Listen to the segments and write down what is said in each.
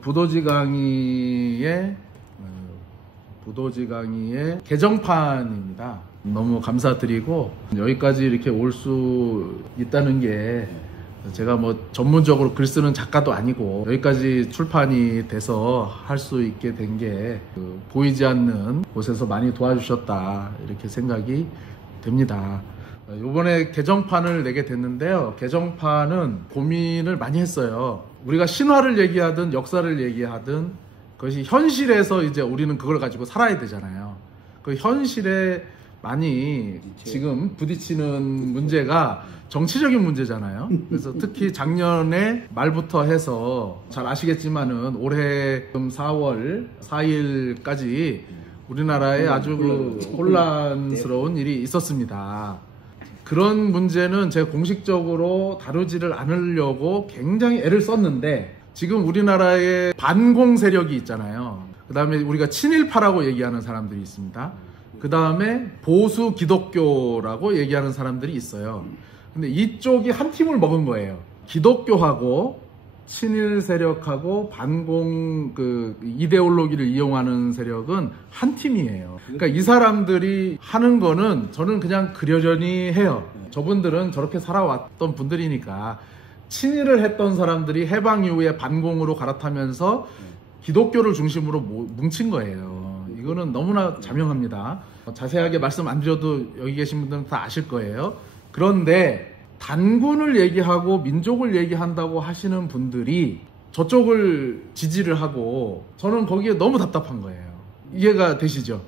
부도지강의의 개정판입니다. 너무 감사드리고 여기까지 이렇게 올 수 있다는 게 제가 뭐 전문적으로 글 쓰는 작가도 아니고 여기까지 출판이 돼서 할 수 있게 된 게 보이지 않는 곳에서 많이 도와주셨다 이렇게 생각이 됩니다. 이번에 개정판을 내게 됐는데요. 개정판은 고민을 많이 했어요. 우리가 신화를 얘기하든 역사를 얘기하든 그것이 현실에서 이제 우리는 그걸 가지고 살아야 되잖아요. 그 현실에 많이 지금 부딪히는 문제가 정치적인 문제잖아요. 그래서 특히 작년에 말부터 해서 잘 아시겠지만은 올해 4월 4일까지 우리나라에 아주 혼란스러운 일이 있었습니다. 그런 문제는 제가 공식적으로 다루지를 않으려고 굉장히 애를 썼는데 지금 우리나라에 반공 세력이 있잖아요. 그 다음에 우리가 친일파라고 얘기하는 사람들이 있습니다. 그 다음에 보수 기독교라고 얘기하는 사람들이 있어요. 근데 이쪽이 한 팀을 먹은 거예요. 기독교하고 친일 세력하고 반공 이데올로기를 이용하는 세력은 한 팀이에요. 그러니까 이 사람들이 하는 거는 저는 그냥 그려려니 해요. 저분들은 저렇게 살아왔던 분들이니까 친일을 했던 사람들이 해방 이후에 반공으로 갈아타면서 기독교를 중심으로 뭉친 거예요. 이거는 너무나 자명합니다. 자세하게 말씀 안 드려도 여기 계신 분들은 다 아실 거예요. 그런데 단군을 얘기하고 민족을 얘기한다고 하시는 분들이 저쪽을 지지를 하고 저는 거기에 너무 답답한 거예요. 이해가 되시죠?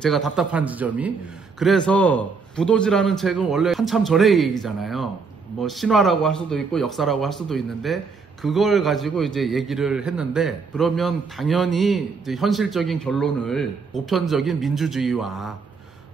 제가 답답한 지점이. 그래서 부도지라는 책은 원래 한참 전의 얘기잖아요. 뭐 신화라고 할 수도 있고 역사라고 할 수도 있는데 그걸 가지고 이제 얘기를 했는데 그러면 당연히 이제 현실적인 결론을 보편적인 민주주의와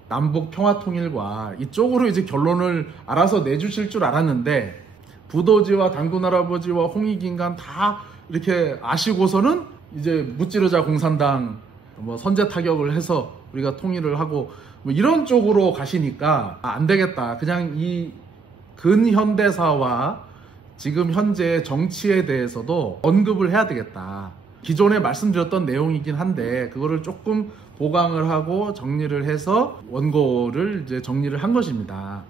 남북 평화통일과 이쪽으로 이제 결론을 알아서 내주실 줄 알았는데 부도지와 단군 할아버지와 홍익인간 다 이렇게 아시고서는 이제 무찌르자 공산당 뭐 선제 타격을 해서 우리가 통일을 하고 뭐 이런 쪽으로 가시니까 안 되겠다. 그냥 이 근현대사와 지금 현재 정치에 대해서도 언급을 해야 되겠다. 기존에 말씀드렸던 내용이긴 한데 그거를 조금 보강을 하고 정리를 해서 원고를 이제 정리를 한 것입니다.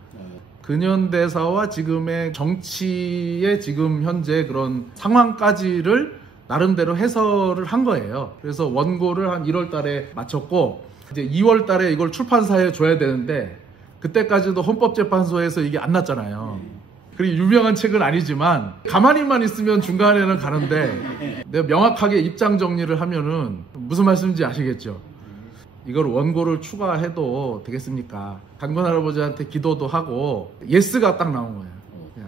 근현대사와 지금의 정치의 지금 현재 그런 상황까지를 나름대로 해설을 한 거예요. 그래서 원고를 한 1월 달에 마쳤고 이제 2월 달에 이걸 출판사에 줘야 되는데 그때까지도 헌법재판소에서 이게 안 났잖아요. 그리고 유명한 책은 아니지만 가만히만 있으면 중간에는 가는데 내가 명확하게 입장 정리를 하면은 무슨 말씀인지 아시겠죠? 이걸 원고를 추가해도 되겠습니까? 단군 할아버지한테 기도도 하고 예스가 딱 나온 거예요.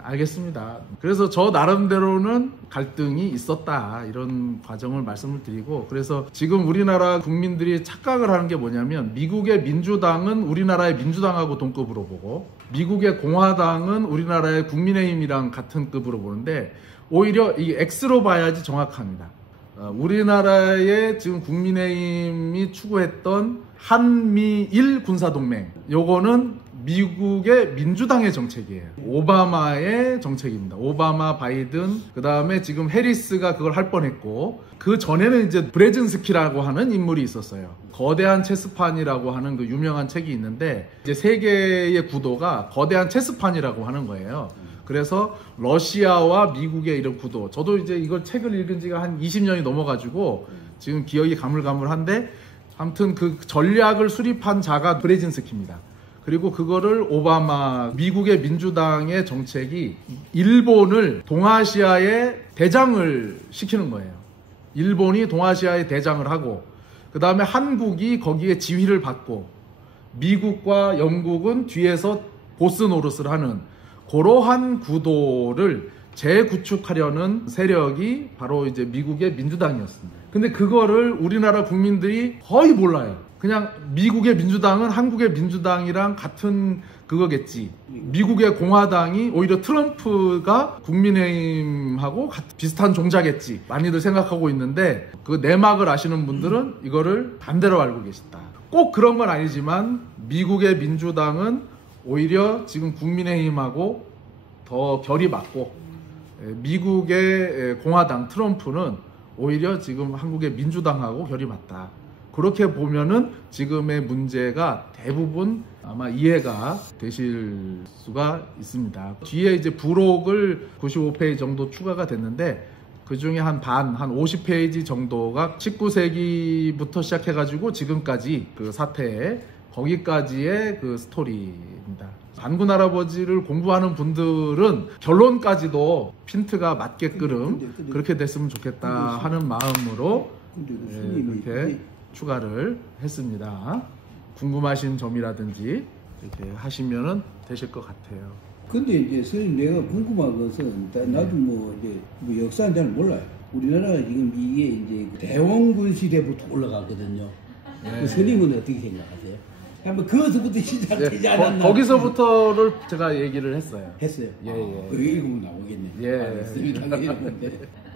알겠습니다. 그래서 저 나름대로는 갈등이 있었다 이런 과정을 말씀을 드리고 그래서 지금 우리나라 국민들이 착각을 하는 게 뭐냐면 미국의 민주당은 우리나라의 민주당하고 동급으로 보고 미국의 공화당은 우리나라의 국민의힘이랑 같은 급으로 보는데 오히려 이 X로 봐야지 정확합니다. 우리나라의 지금 국민의힘이 추구했던 한미일 군사동맹 요거는 미국의 민주당의 정책이에요. 오바마의 정책입니다. 오바마, 바이든, 그 다음에 지금 해리스가 그걸 할 뻔했고 그 전에는 이제 브레진스키라고 하는 인물이 있었어요. 거대한 체스판이라고 하는 그 유명한 책이 있는데 이제 세계의 구도가 거대한 체스판이라고 하는 거예요. 그래서 러시아와 미국의 이런 구도 저도 이제 이걸 책을 읽은 지가 한 20년이 넘어가지고 지금 기억이 가물가물한데 아무튼 그 전략을 수립한 자가 브레진스키입니다. 그리고 그거를 오바마 미국의 민주당의 정책이 일본을 동아시아의 대장을 시키는 거예요. 일본이 동아시아의 대장을 하고 그 다음에 한국이 거기에 지휘를 받고 미국과 영국은 뒤에서 보스 노릇을 하는 그러한 구도를 재구축하려는 세력이 바로 이제 미국의 민주당이었습니다. 근데 그거를 우리나라 국민들이 거의 몰라요. 그냥 미국의 민주당은 한국의 민주당이랑 같은 그거겠지. 미국의 공화당이 오히려 트럼프가 국민의힘하고 비슷한 종자겠지. 많이들 생각하고 있는데 그 내막을 아시는 분들은 이거를 반대로 알고 계시다. 꼭 그런 건 아니지만 미국의 민주당은 오히려 지금 국민의힘하고 더 결이 맞고 미국의 공화당 트럼프는 오히려 지금 한국의 민주당하고 결이 맞다. 그렇게 보면은 지금의 문제가 대부분 아마 이해가 되실 수가 있습니다. 뒤에 이제 부록을 95페이지 정도 추가가 됐는데 그 중에 한 50페이지 정도가 19세기부터 시작해가지고 지금까지 그 사태, 거기까지의 그 스토리입니다. 단군 할아버지를 공부하는 분들은 결론까지도 핀트가 맞게끔 그렇게 됐으면 좋겠다 하는 마음으로 이렇게 추가를 했습니다. 궁금하신 점이라든지 이렇게 하시면 되실 것 같아요. 근데 이제 선생님 내가 궁금한 것은 나도 뭐 이제 뭐 역사는 잘 몰라요. 우리나라가 지금 이게 이제 대원군 시대부터 올라가거든요. 그 선생님은 어떻게 생각하세요? 한번 그것부터 시작되지 않았나? 거기서부터를 제가 얘기를 했어요. 했어요. 예. 그게 읽으면 나오겠네. 예.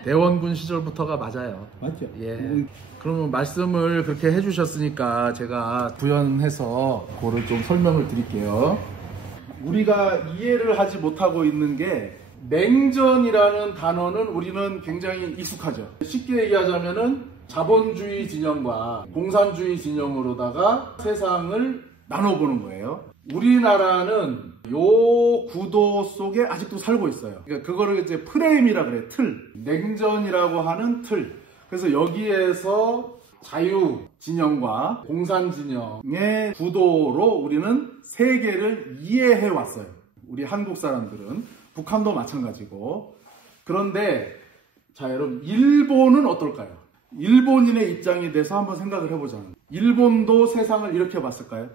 대원군 시절부터가 맞아요. 맞죠? 예. 그러면 말씀을 그렇게 해주셨으니까 제가 구현해서 그거를 좀 설명을 드릴게요. 우리가 이해를 하지 못하고 있는 게 냉전이라는 단어는 우리는 굉장히 익숙하죠. 쉽게 얘기하자면은 자본주의 진영과 공산주의 진영으로다가 세상을 나눠보는 거예요. 우리나라는 요 구도 속에 아직도 살고 있어요. 그러니까 그거를 이제 프레임이라 그래. 틀. 냉전이라고 하는 틀. 그래서 여기에서 자유 진영과 공산 진영의 구도로 우리는 세계를 이해해 왔어요. 우리 한국 사람들은. 북한도 마찬가지고. 그런데 자 여러분 일본은 어떨까요? 일본인의 입장이 돼서 한번 생각을 해보자. 일본도 세상을 이렇게 봤을까요?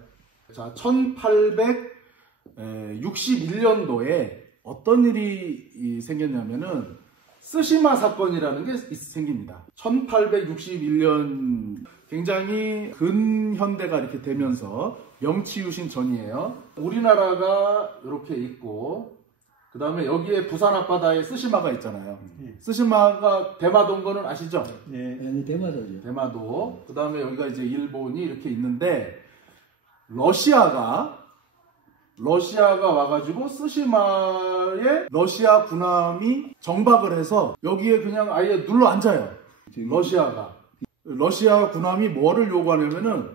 자, 1861년도에 어떤 일이 생겼냐면은 쓰시마 사건이라는 게 생깁니다. 1861년 굉장히 근현대가 이렇게 되면서 명치유신 전이에요. 우리나라가 이렇게 있고 그 다음에 여기에 부산 앞바다에 쓰시마가 있잖아요. 쓰시마가 대마도인 아시죠? 네, 대마도죠. 대마도. 그 다음에 여기가 이제 일본이 이렇게 있는데 러시아가 와가지고 쓰시마에 러시아 군함이 정박을 해서 여기에 그냥 아예 눌러 앉아요. 러시아 군함이 뭐를 요구하냐면은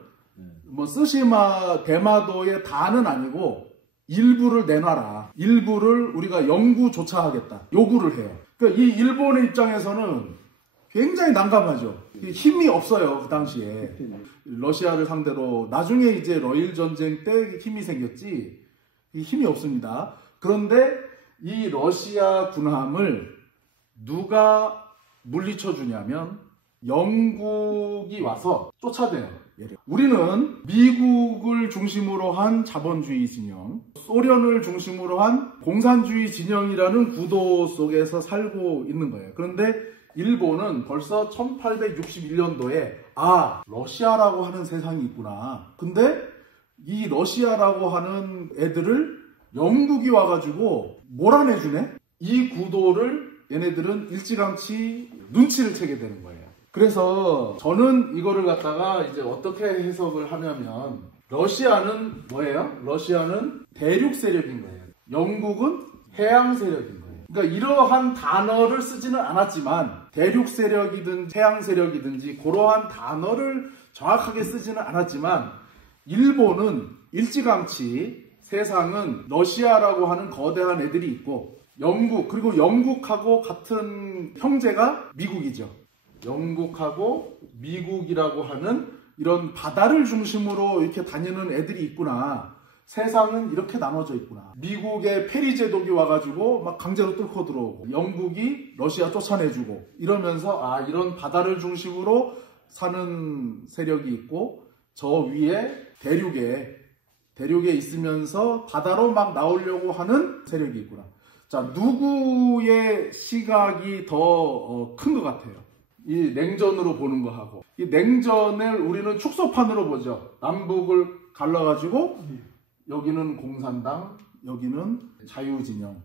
뭐 쓰시마 대마도의 다는 아니고 일부를 내놔라. 일부를 우리가 영구조차 하겠다. 요구를 해요. 그러니까 이 일본의 입장에서는 굉장히 난감하죠. 힘이 없어요. 그 당시에. 러시아를 상대로 나중에 이제 러일 전쟁 때 힘이 생겼지 힘이 없습니다. 그런데 이 러시아 군함을 누가 물리쳐 주냐면 영국이 와서 쫓아내요. 우리는 미국을 중심으로 한 자본주의 진영, 소련을 중심으로 한 공산주의 진영이라는 구도 속에서 살고 있는 거예요. 그런데 일본은 벌써 1861년도에 러시아라고 하는 세상이 있구나. 근데 이 러시아라고 하는 애들을 영국이 와가지고 몰아내주네? 이 구도를 얘네들은 일찌감치 눈치를 채게 되는 거예요. 그래서 저는 이거를 갖다가 이제 어떻게 해석을 하냐면 러시아는 뭐예요? 러시아는 대륙 세력인 거예요. 영국은 해양 세력인 거예요. 그러니까 이러한 단어를 쓰지는 않았지만 대륙 세력이든 해양 세력이든지 그러한 단어를 정확하게 쓰지는 않았지만 일본은 일찌감치 세상은 러시아라고 하는 거대한 애들이 있고 영국 그리고 영국하고 같은 형제가 미국이죠. 영국하고 미국이라고 하는 이런 바다를 중심으로 이렇게 다니는 애들이 있구나. 세상은 이렇게 나눠져 있구나. 미국의 페리 제독이 와가지고 막 강제로 뚫고 들어오고 영국이 러시아 쫓아내주고 이러면서 이런 바다를 중심으로 사는 세력이 있고 저 위에 대륙에 있으면서 바다로 막 나오려고 하는 세력이 있구나. 자, 누구의 시각이 더 큰 것 같아요? 이 냉전으로 보는 거하고 이 냉전을 우리는 축소판으로 보죠. 남북을 갈라가지고 여기는 공산당, 여기는 자유진영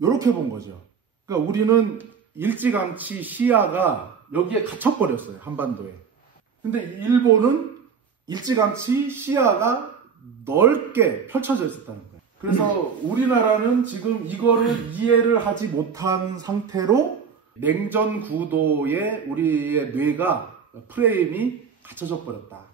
이렇게 본 거죠. 그러니까 우리는 일찌감치 시야가 여기에 갇혀버렸어요. 한반도에. 근데 일본은 일찌감치 시야가 넓게 펼쳐져 있었다는 거예요. 그래서 우리나라는 지금 이거를 이해를 하지 못한 상태로 냉전 구도에 우리의 뇌가 프레임이 갇혀져 버렸다.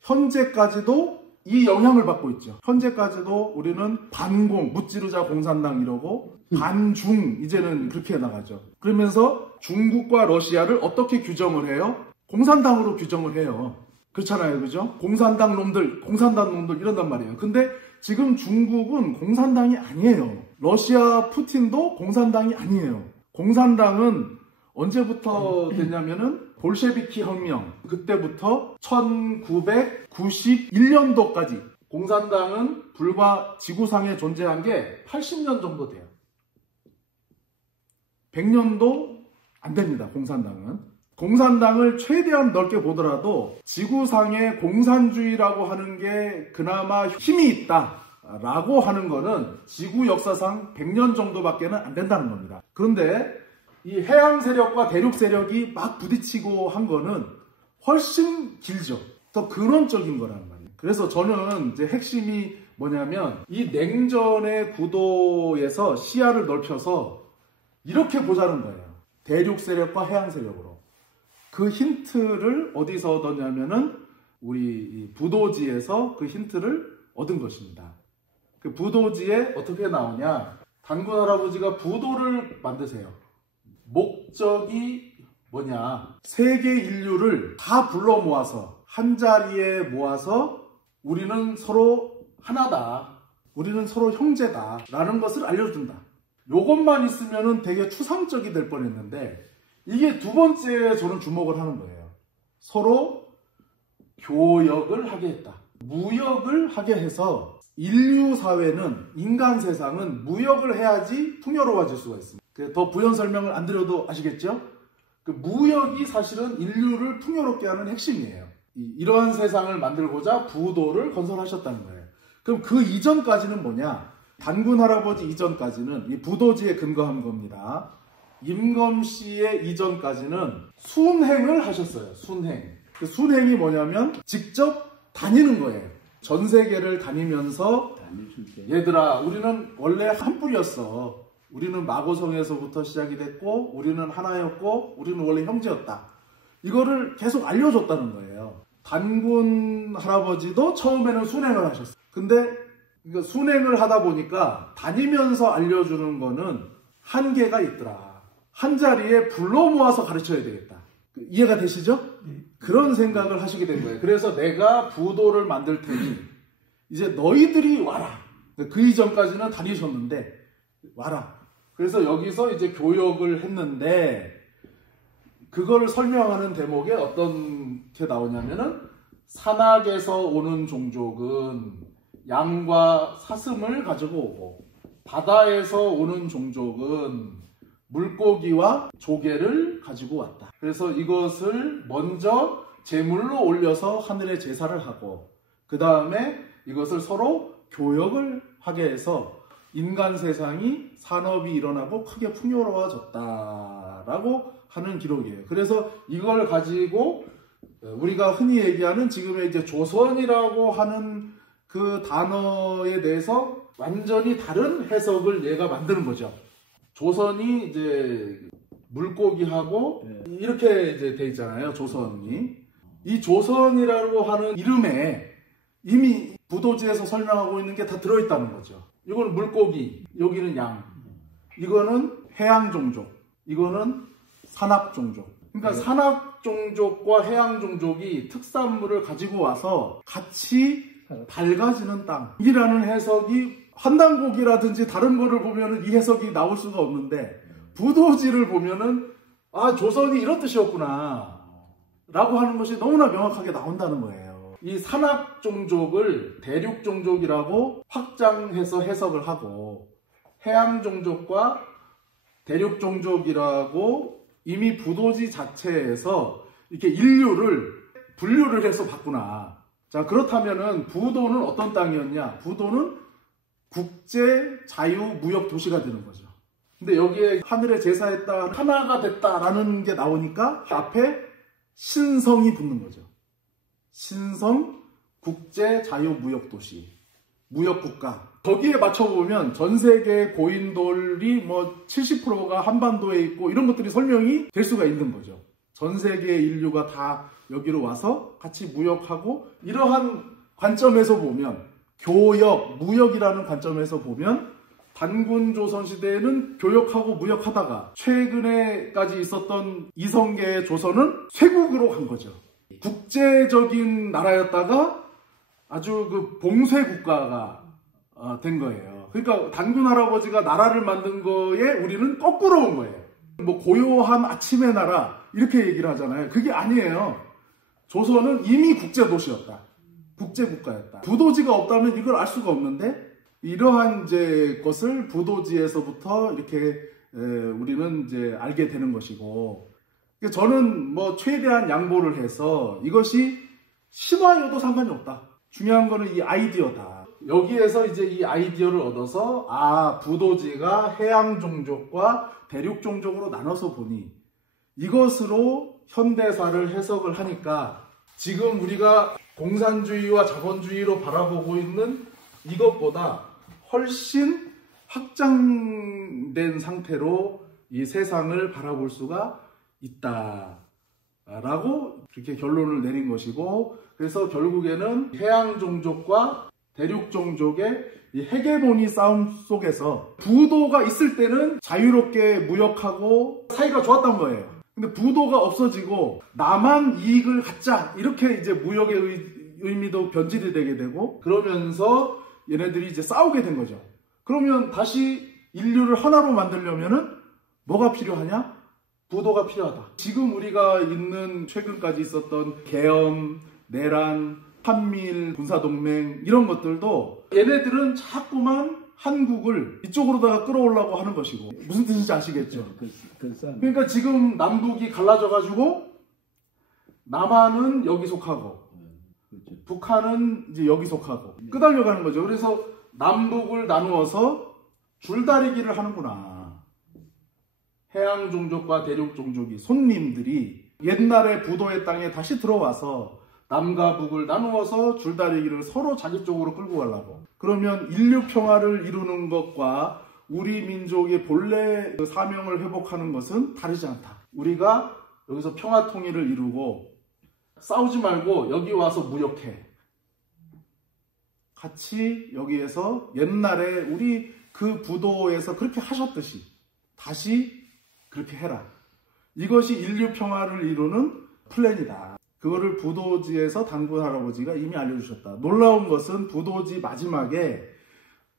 현재까지도 이 영향을 받고 있죠. 현재까지도 우리는 반공, 무찌르자 공산당 이러고 반중 이제는 그렇게 나가죠. 그러면서 중국과 러시아를 어떻게 규정을 해요? 공산당으로 규정을 해요. 그렇잖아요. 그죠? 공산당 놈들 이런단 말이에요. 근데 지금 중국은 공산당이 아니에요. 러시아 푸틴도 공산당이 아니에요. 공산당은 언제부터 됐냐면은 볼셰비키 혁명 그때부터 1991년도까지 공산당은 불과 지구상에 존재한 게 80년 정도 돼요. 100년도 안 됩니다. 공산당을 최대한 넓게 보더라도 지구상에 공산주의라고 하는 게 그나마 힘이 있다라고 하는 거는 지구 역사상 100년 정도밖에는 안 된다는 겁니다. 그런데 이 해양 세력과 대륙 세력이 막 부딪히고 한 거는 훨씬 길죠. 더 근원적인 거란 말이에요. 그래서 저는 이제 핵심이 뭐냐면 이 냉전의 구도에서 시야를 넓혀서 이렇게 보자는 거예요. 대륙 세력과 해양 세력으로. 그 힌트를 어디서 얻었냐면은 우리 부도지에서 그 힌트를 얻은 것입니다. 그 부도지에 어떻게 나오냐? 단군 할아버지가 부도를 만드세요. 목적이 뭐냐? 세계 인류를 다 불러 모아서 한 자리에 모아서 우리는 서로 하나다. 우리는 서로 형제다. 라는 것을 알려준다. 요것만 있으면은 되게 추상적이 될 뻔했는데 이게 두 번째에 저는 주목을 하는 거예요. 서로 교역을 하게 했다. 무역을 하게 해서 인류 사회는, 인간 세상은 무역을 해야지 풍요로워질 수가 있습니다. 더 부연 설명을 안 드려도 아시겠죠? 그 무역이 사실은 인류를 풍요롭게 하는 핵심이에요. 이러한 세상을 만들고자 부도를 건설하셨다는 거예요. 그럼 그 이전까지는 뭐냐? 단군 할아버지 이전까지는 이 부도지에 근거한 겁니다. 임검씨의 이전까지는 순행을 하셨어요. 순행. 그 순행이 뭐냐면 직접 다니는 거예요. 전 세계를 다니면서 얘들아 우리는 원래 한 뿌리였어. 우리는 마고성에서부터 시작이 됐고 우리는 하나였고 우리는 원래 형제였다. 이거를 계속 알려줬다는 거예요. 단군 할아버지도 처음에는 순행을 하셨어요. 근데 순행을 하다 보니까 다니면서 알려주는 거는 한계가 있더라. 한 자리에 불러 모아서 가르쳐야 되겠다. 이해가 되시죠? 그런 생각을 하시게 된 거예요. 그래서 내가 부도를 만들 테니 이제 너희들이 와라. 그 이전까지는 다니셨는데 와라. 그래서 여기서 이제 교역을 했는데 그거를 설명하는 대목에 어떤 게 나오냐면은 산악에서 오는 종족은 양과 사슴을 가지고 오고 바다에서 오는 종족은 물고기와 조개를 가지고 왔다. 그래서 이것을 먼저 제물로 올려서 하늘에 제사를 하고 그 다음에 이것을 서로 교역을 하게 해서 인간 세상이 산업이 일어나고 크게 풍요로워졌다라고 하는 기록이에요. 그래서 이걸 가지고 우리가 흔히 얘기하는 지금의 이제 조선이라고 하는 그 단어에 대해서 완전히 다른 해석을 얘가 만드는 거죠. 조선이 이제 물고기하고 이렇게 이제 돼 있잖아요. 조선이. 이 조선이라고 하는 이름에 이미 부도지에서 설명하고 있는 게 다 들어있다는 거죠. 이거는 물고기, 여기는 양. 이거는 해양 종족, 이거는 산악 종족. 그러니까 산악 종족과 해양 종족이 특산물을 가지고 와서 같이 밝아지는 땅이라는 해석이 환단곡이라든지 다른 거를 보면은 이 해석이 나올 수가 없는데 부도지를 보면은 아 조선이 이런 뜻이었구나 라고 하는 것이 너무나 명확하게 나온다는 거예요. 이 산악 종족을 대륙 종족이라고 확장해서 해석을 하고 해양 종족과 대륙 종족이라고 이미 부도지 자체에서 이렇게 인류를 분류를 해서 봤구나. 자 그렇다면은 부도는 어떤 땅이었냐? 부도는 국제 자유 무역 도시가 되는 거죠. 근데 여기에 하늘에 제사했다, 하나가 됐다라는 게 나오니까 앞에 신성이 붙는 거죠. 신성 국제 자유 무역 도시, 무역 국가. 거기에 맞춰보면 전 세계 고인돌이 뭐 70%가 한반도에 있고 이런 것들이 설명이 될 수가 있는 거죠. 전 세계 인류가 다 여기로 와서 같이 무역하고, 이러한 관점에서 보면, 교역, 무역이라는 관점에서 보면 단군 조선시대에는 교역하고 무역하다가 최근에까지 있었던 이성계의 조선은 쇄국으로 간 거죠. 국제적인 나라였다가 아주 그 봉쇄 국가가 된 거예요. 그러니까 단군 할아버지가 나라를 만든 거에 우리는 거꾸로 온 거예요. 뭐 고요한 아침의 나라 이렇게 얘기를 하잖아요. 그게 아니에요. 조선은 이미 국제도시였다. 국제국가였다. 부도지가 없다면 이걸 알 수가 없는데, 이러한 이제 것을 부도지에서부터 이렇게 우리는 이제 알게 되는 것이고, 저는 뭐 최대한 양보를 해서 이것이 신화여도 상관이 없다. 중요한 거는 이 아이디어다. 여기에서 이제 이 아이디어를 얻어서, 아, 부도지가 해양 종족과 대륙 종족으로 나눠서 보니 이것으로 현대사를 해석을 하니까 지금 우리가 공산주의와 자본주의로 바라보고 있는 이것보다 훨씬 확장된 상태로 이 세상을 바라볼 수가 있다라고 그렇게 결론을 내린 것이고, 그래서 결국에는 해양 종족과 대륙 종족의 이 헤게모니 싸움 속에서 부도가 있을 때는 자유롭게 무역하고 사이가 좋았던 거예요. 근데 부도가 없어지고 나만 이익을 갖자, 이렇게 이제 무역의 의미도 변질이 되게 되고, 그러면서 얘네들이 이제 싸우게 된 거죠. 그러면 다시 인류를 하나로 만들려면은 뭐가 필요하냐? 부도가 필요하다. 지금 우리가 있는 최근까지 있었던 계엄, 내란, 한미일 군사동맹 이런 것들도 얘네들은 자꾸만 한국을 이쪽으로다가 끌어오려고 하는 것이고, 무슨 뜻인지 아시겠죠? 그러니까 지금 남북이 갈라져가지고 남한은 여기 속하고 북한은 이제 여기 속하고 끄달려가는 거죠. 그래서 남북을 나누어서 줄다리기를 하는구나. 해양 종족과 대륙 종족이, 손님들이 옛날에 부도의 땅에 다시 들어와서 남과 북을 나누어서 줄다리기를 서로 자기 쪽으로 끌고 가려고. 그러면 인류 평화를 이루는 것과 우리 민족의 본래 사명을 회복하는 것은 다르지 않다. 우리가 여기서 평화 통일을 이루고 싸우지 말고 여기 와서 무역해. 같이 여기에서 옛날에 우리 그 부도에서 그렇게 하셨듯이 다시 그렇게 해라. 이것이 인류 평화를 이루는 플랜이다. 그거를 부도지에서 단군 할아버지가 이미 알려주셨다. 놀라운 것은 부도지 마지막에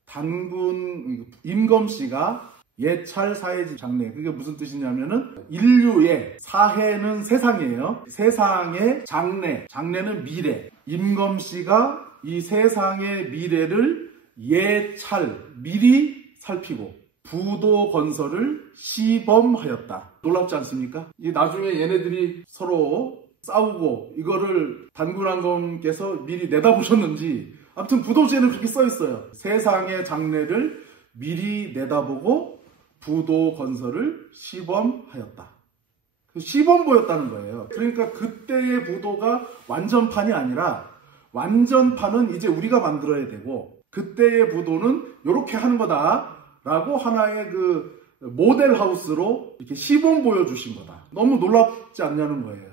단군 임검씨가 예찰 사해지 장례, 그게 무슨 뜻이냐면은 인류의, 사해는 세상이에요. 세상의 장례, 장례는 미래. 임검씨가 이 세상의 미래를 예찰, 미리 살피고 부도 건설을 시범하였다. 놀랍지 않습니까? 이 나중에 얘네들이 서로 싸우고 이거를 단군왕검께서 미리 내다보셨는지, 아무튼 부도지에는 그렇게 써있어요. 세상의 장래를 미리 내다보고 부도 건설을 시범하였다. 시범보였다는 거예요. 그러니까 그때의 부도가 완전판이 아니라, 완전판은 이제 우리가 만들어야 되고, 그때의 부도는 이렇게 하는 거다 라고 하나의 그 모델 하우스로 이렇게 시범 보여주신 거다. 너무 놀랍지 않냐는 거예요.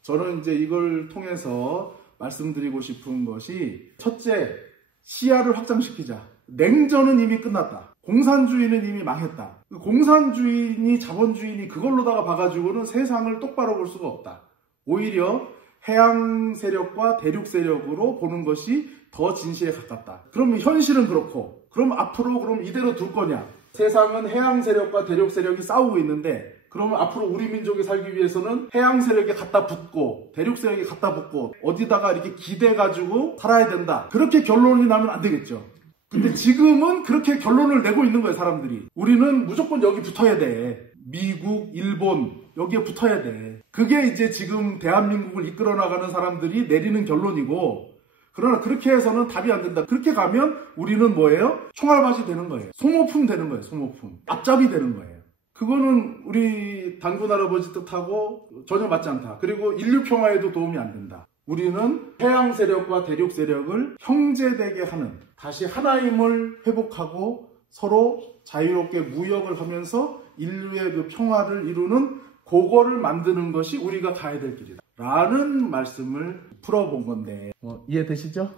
저는 이제 이걸 통해서 말씀드리고 싶은 것이, 첫째, 시야를 확장시키자. 냉전은 이미 끝났다. 공산주의는 이미 망했다. 공산주의니 자본주의니 그걸로다가 봐가지고는 세상을 똑바로 볼 수가 없다. 오히려 해양 세력과 대륙 세력으로 보는 것이 더 진실에 가깝다. 그럼 현실은 그렇고, 그럼 앞으로 그럼 이대로 둘 거냐? 세상은 해양 세력과 대륙 세력이 싸우고 있는데, 그러면 앞으로 우리 민족이 살기 위해서는 해양 세력이 갖다 붙고 대륙 세력이 갖다 붙고 어디다가 이렇게 기대가지고 살아야 된다. 그렇게 결론이 나면 안 되겠죠. 근데 지금은 그렇게 결론을 내고 있는 거예요, 사람들이. 우리는 무조건 여기 붙어야 돼. 미국, 일본 여기에 붙어야 돼. 그게 이제 지금 대한민국을 이끌어 나가는 사람들이 내리는 결론이고, 그러나 그렇게 해서는 답이 안 된다. 그렇게 가면 우리는 뭐예요? 총알바지 되는 거예요. 소모품 되는 거예요, 소모품. 앞잡이 되는 거예요. 그거는 우리 단군 할아버지 뜻하고 전혀 맞지 않다. 그리고 인류 평화에도 도움이 안 된다. 우리는 해양 세력과 대륙 세력을 형제되게 하는, 다시 하나임을 회복하고 서로 자유롭게 무역을 하면서 인류의 그 평화를 이루는 그거를 만드는 것이 우리가 가야 될 길이다 라는 말씀을 풀어본 건데 이해되시죠?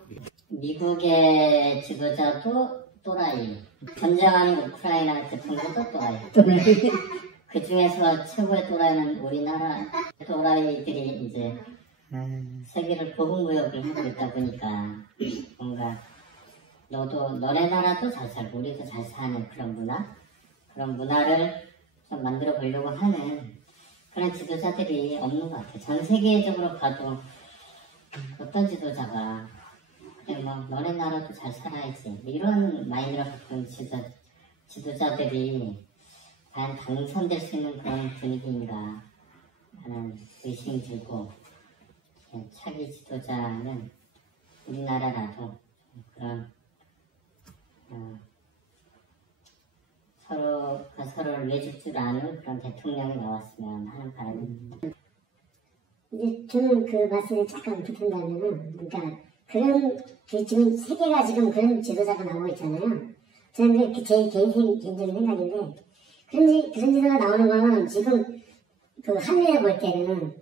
미국의 지도자도 또라이, 전쟁하는 우크라이나 대통령도 또라이. 그 중에서 최고의 또라이는 우리나라 또라이들이 이제 세계를 보복무역을 하고 있다 보니까 뭔가 너네 나라도 잘 살고 우리도 잘 사는 그런 문화를 좀 만들어 보려고 하는 그런 지도자들이 없는 것 같아요. 전 세계적으로 봐도 어떤 지도자가 뭐 너네 나라도 잘 살아야지 이런 마인드를 갖고 있는 지도자들이 과연 당선될 수 있는 그런 분위기인가 하는 의심이 들고, 차기 지도자는 우리나라라도 그런 서로를 내줄 줄 아는 그런 대통령이 나왔으면 하는 바람입니다. 이제 저는 그 말씀에 잠깐 붙은다면은, 그러니까 지금 세계가 지금 그런 지도자가 나오고 있잖아요. 저는 제 개인적인 생각인데, 그런 지도가 나오는 거는 지금 그 한국에 볼 때는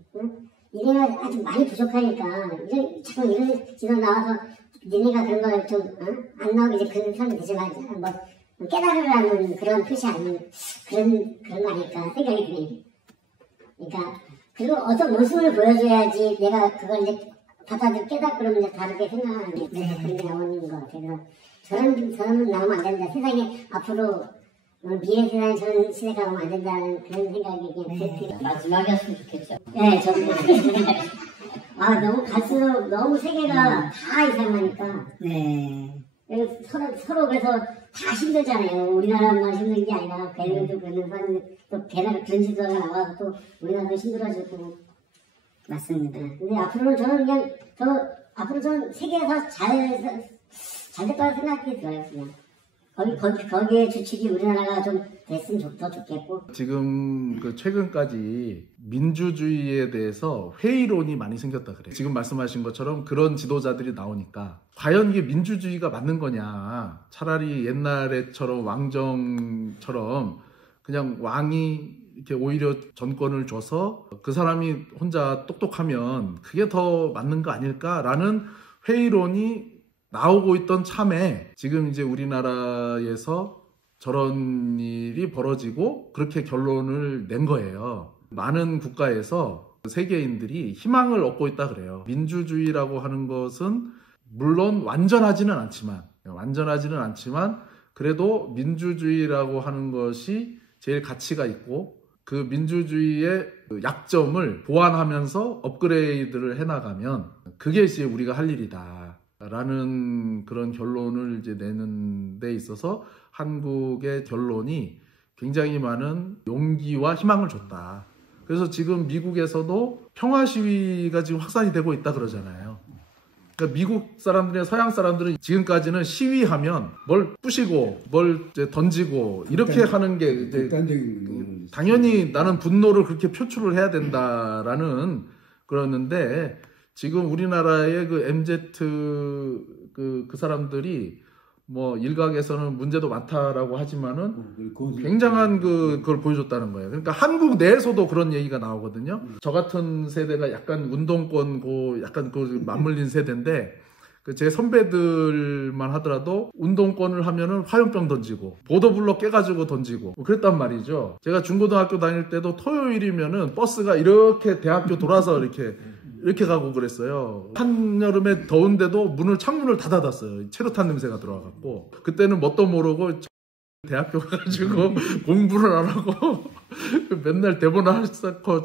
니네가 아주 많이 부족하니까 자꾸 이런 지도 나와서 니네가 그런 거 좀 안 나오게 이제 그런 사람이 되지만 뭐 깨달으라는 그런 표시 아닌 그런 거 아닐까 생각이 드네요. 그러니까 그리고 어떤 모습을 보여줘야지 내가 그걸 이제 깨닫고 그러면 이제 다르게 생각하는 그런 게 나오는 것 같아요. 저런 사람은 나오면 안 된다. 세상에 앞으로 미래 세상에 저런 시대가 오면 안 된다는 그런 생각이 그냥 마지막이었으면 좋겠죠. 네, 저도 너무 갈수록 너무 세계가 다 이상하니까. 네. 서로 그래서 다 힘들잖아요. 우리나라만 힘든 게 아니라 배우도 그런 사람 또 배나라 그런 지도가 나와서 또 우리나라도 힘들어지고. 맞습니다. 근데 앞으로는 저는 앞으로 저는 세계에서 잘 됐다고 생각이 들어요, 그냥. 거기에 주축이 우리나라가 좀 됐으면 더 좋겠고. 지금 최근까지 민주주의에 대해서 회의론이 많이 생겼다 그래요. 지금 말씀하신 것처럼 그런 지도자들이 나오니까 과연 이게 민주주의가 맞는 거냐. 차라리 옛날에처럼 왕정처럼 그냥 왕이 이렇게 오히려 전권을 줘서 그 사람이 혼자 똑똑하면 그게 더 맞는 거 아닐까라는 회의론이 나오고 있던 참에 지금 이제 우리나라에서 저런 일이 벌어지고 그렇게 결론을 낸 거예요. 많은 국가에서 세계인들이 희망을 얻고 있다 그래요. 민주주의라고 하는 것은 물론 완전하지는 않지만 그래도 민주주의라고 하는 것이 제일 가치가 있고 그 민주주의의 약점을 보완하면서 업그레이드를 해나가면 그게 이제 우리가 할 일이다 라는 그런 결론을 이제 내는 데 있어서 한국의 결론이 굉장히 많은 용기와 희망을 줬다. 그래서 지금 미국에서도 평화 시위가 지금 확산이 되고 있다 그러잖아요. 그러니까 미국 사람들이나 서양 사람들은 지금까지는 시위하면 뭘 부시고 뭘 이제 던지고 이렇게 하는 게 이제 당연히 나는 분노를 그렇게 표출을 해야 된다라는 그러는데 지금 우리나라의 그 MZ 그 사람들이 뭐 일각에서는 문제도 많다라고 하지만은 굉장한 그걸 보여줬다는 거예요. 그러니까 한국 내에서도 그런 얘기가 나오거든요. 저 같은 세대가 약간 운동권 약간 맞물린 세대인데 제 선배들만 하더라도 운동권을 하면은 화염병 던지고 보도블럭 깨가지고 던지고 그랬단 말이죠. 제가 중고등학교 다닐 때도 토요일이면은 버스가 이렇게 대학교 돌아서 이렇게 가고 그랬어요. 한여름에 더운데도 창문을 다 닫았어요. 체류탄 냄새가 들어와갖고. 그때는 뭣도 모르고 대학교 가가지고 공부를 안 하고 맨날 대본 하나 쌓고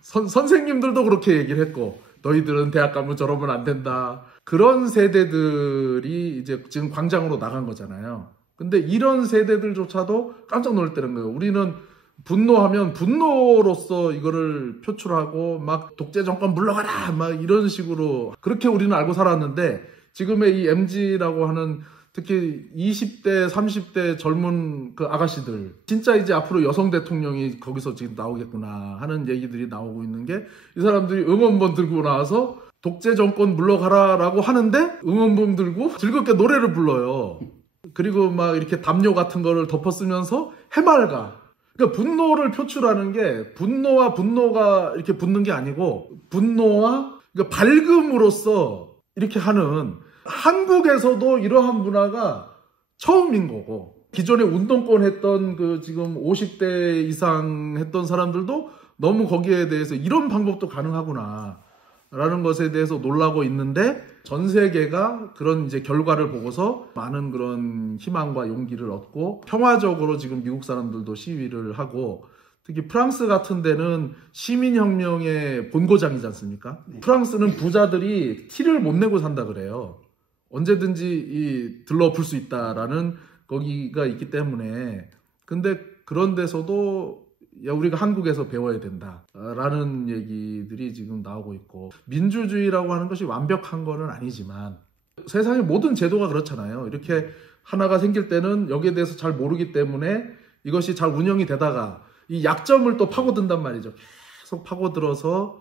선생님들도 그렇게 얘기를 했고 너희들은 대학 가면 저러면 안 된다. 그런 세대들이 이제 지금 광장으로 나간 거잖아요. 근데 이런 세대들조차도 깜짝 놀랐다는 거예요. 우리는 분노하면 분노로서 이거를 표출하고 막 독재 정권 물러가라 막 이런 식으로 그렇게 우리는 알고 살았는데 지금의 이 MZ라고 하는 특히 20대 30대 젊은 그 아가씨들 진짜 이제 앞으로 여성 대통령이 거기서 지금 나오겠구나 하는 얘기들이 나오고 있는 게 이 사람들이 응원본 들고 나와서 독재 정권 물러가라라고 하는데 응원봉 들고 즐겁게 노래를 불러요. 그리고 막 이렇게 담요 같은 거를 덮어쓰면서 해맑아. 그러니까 분노를 표출하는 게 분노와 분노가 이렇게 붙는 게 아니고 분노와 그러니까 밝음으로써 이렇게 하는 한국에서도 이러한 문화가 처음인 거고 기존에 운동권 했던 그 지금 50대 이상 했던 사람들도 너무 거기에 대해서 이런 방법도 가능하구나 라는 것에 대해서 놀라고 있는데 전 세계가 그런 이제 결과를 보고서 많은 그런 희망과 용기를 얻고 평화적으로 지금 미국 사람들도 시위를 하고 특히 프랑스 같은 데는 시민혁명의 본고장이지 않습니까? 프랑스는 부자들이 티를 못 내고 산다 그래요. 언제든지 들러붙을 수 있다라는 거기가 있기 때문에 근데 그런 데서도 야, 우리가 한국에서 배워야 된다라는 얘기들이 지금 나오고 있고 민주주의라고 하는 것이 완벽한 거는 아니지만 세상의 모든 제도가 그렇잖아요. 이렇게 하나가 생길 때는 여기에 대해서 잘 모르기 때문에 이것이 잘 운영이 되다가 이 약점을 또 파고든단 말이죠. 계속 파고들어서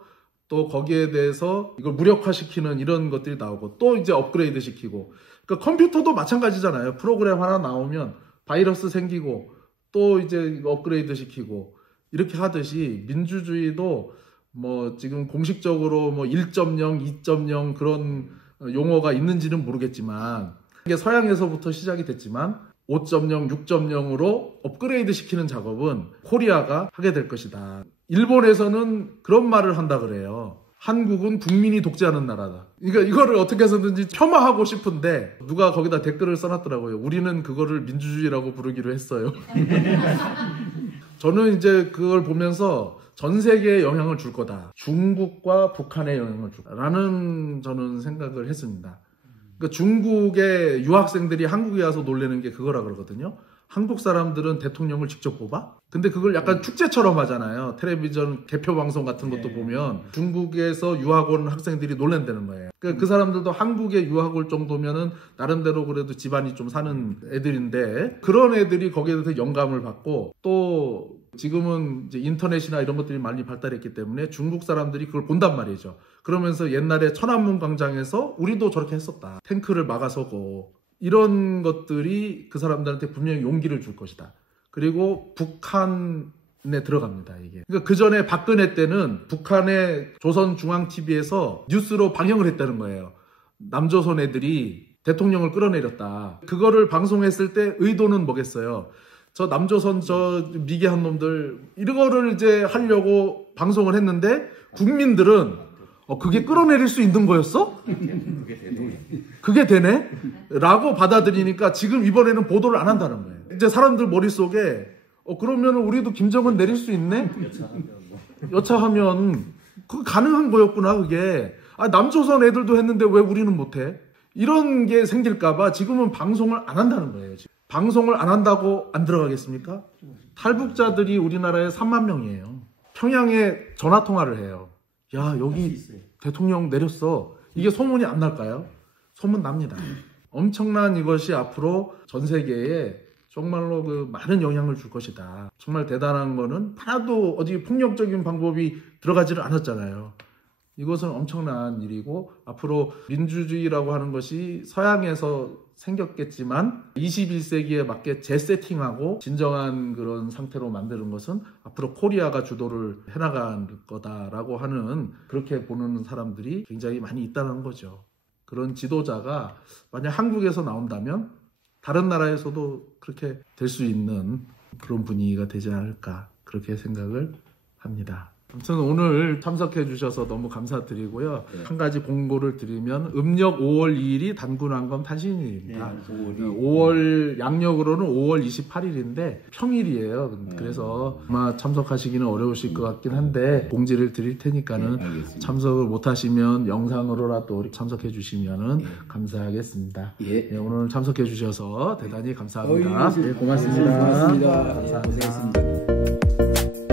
또 거기에 대해서 이걸 무력화시키는 이런 것들이 나오고 또 이제 업그레이드 시키고 그러니까 컴퓨터도 마찬가지잖아요. 프로그램 하나 나오면 바이러스 생기고 또 이제 업그레이드 시키고 이렇게 하듯이 민주주의도 뭐 지금 공식적으로 뭐 1.0, 2.0 그런 용어가 있는지는 모르겠지만 이게 서양에서부터 시작이 됐지만 5.0, 6.0으로 업그레이드 시키는 작업은 코리아가 하게 될 것이다. 일본에서는 그런 말을 한다 그래요. 한국은 국민이 독재하는 나라다. 그러니까 이거를 어떻게 해서든지 폄하하고 싶은데 누가 거기다 댓글을 써놨더라고요. 우리는 그거를 민주주의라고 부르기로 했어요. 저는 이제 그걸 보면서 전 세계에 영향을 줄 거다. 중국과 북한에 영향을 줄 거다라는 저는 생각을 했습니다. 그러니까 중국의 유학생들이 한국에 와서 놀래는 게 그거라 그러거든요. 한국 사람들은 대통령을 직접 뽑아? 근데 그걸 약간 축제처럼 하잖아요. 텔레비전 개표 방송 같은 것도 보면 중국에서 유학 온 학생들이 놀란다는 거예요. 그러니까 그 사람들도 한국에 유학 올 정도면은 나름대로 그래도 집안이 좀 사는 애들인데 그런 애들이 거기에 대해서 영감을 받고 또 지금은 이제 인터넷이나 이런 것들이 많이 발달했기 때문에 중국 사람들이 그걸 본단 말이죠. 그러면서 옛날에 천안문 광장에서 우리도 저렇게 했었다. 탱크를 막아서고 이런 것들이 그 사람들한테 분명히 용기를 줄 것이다. 그리고 북한에 들어갑니다, 이게. 그러니까 그 전에 박근혜 때는 북한의 조선중앙TV에서 뉴스로 방영을 했다는 거예요. 남조선 애들이 대통령을 끌어내렸다. 그거를 방송했을 때 의도는 뭐겠어요? 저 남조선 저 미개한 놈들 이거를 이제 하려고 방송을 했는데 국민들은 그게 끌어내릴 수 있는 거였어? 그게 되네? 라고 받아들이니까 지금 이번에는 보도를 안 한다는 거예요. 이제 사람들 머릿속에 그러면 우리도 김정은 내릴 수 있네? 여차하면 그거 가능한 거였구나 그게. 남조선 애들도 했는데 왜 우리는 못해? 이런 게 생길까봐 지금은 방송을 안 한다는 거예요. 지금. 방송을 안 한다고 안 들어가겠습니까? 탈북자들이 우리나라에 3만 명이에요. 평양에 전화통화를 해요. 야, 여기 대통령 내렸어. 이게 소문이 안 날까요? 소문 납니다. 엄청난 이것이 앞으로 전 세계에 정말로 그 많은 영향을 줄 것이다. 정말 대단한 거는 하나도 어디 폭력적인 방법이 들어가지를 않았잖아요. 이것은 엄청난 일이고 앞으로 민주주의라고 하는 것이 서양에서 생겼겠지만 21세기에 맞게 재세팅하고 진정한 그런 상태로 만드는 것은 앞으로 코리아가 주도를 해나갈 거다라고 하는 그렇게 보는 사람들이 굉장히 많이 있다는 거죠. 그런 지도자가 만약 한국에서 나온다면 다른 나라에서도 그렇게 될 수 있는 그런 분위기가 되지 않을까 그렇게 생각을 합니다. 아무튼 오늘 참석해 주셔서 너무 감사드리고요. 네. 한 가지 공고를 드리면 음력 5월 2일이 단군왕검 탄신일입니다. 네, 5월 양력으로는 5월 28일인데 평일이에요. 그래서 아마 참석하시기는 어려우실 것 같긴 한데 공지를 드릴 테니까는 참석을 못 하시면 영상으로라도 참석해 주시면은 감사하겠습니다. 예. 네, 오늘 참석해 주셔서 대단히 감사합니다. 네, 고맙습니다. 고맙습니다. 고생하셨습니다.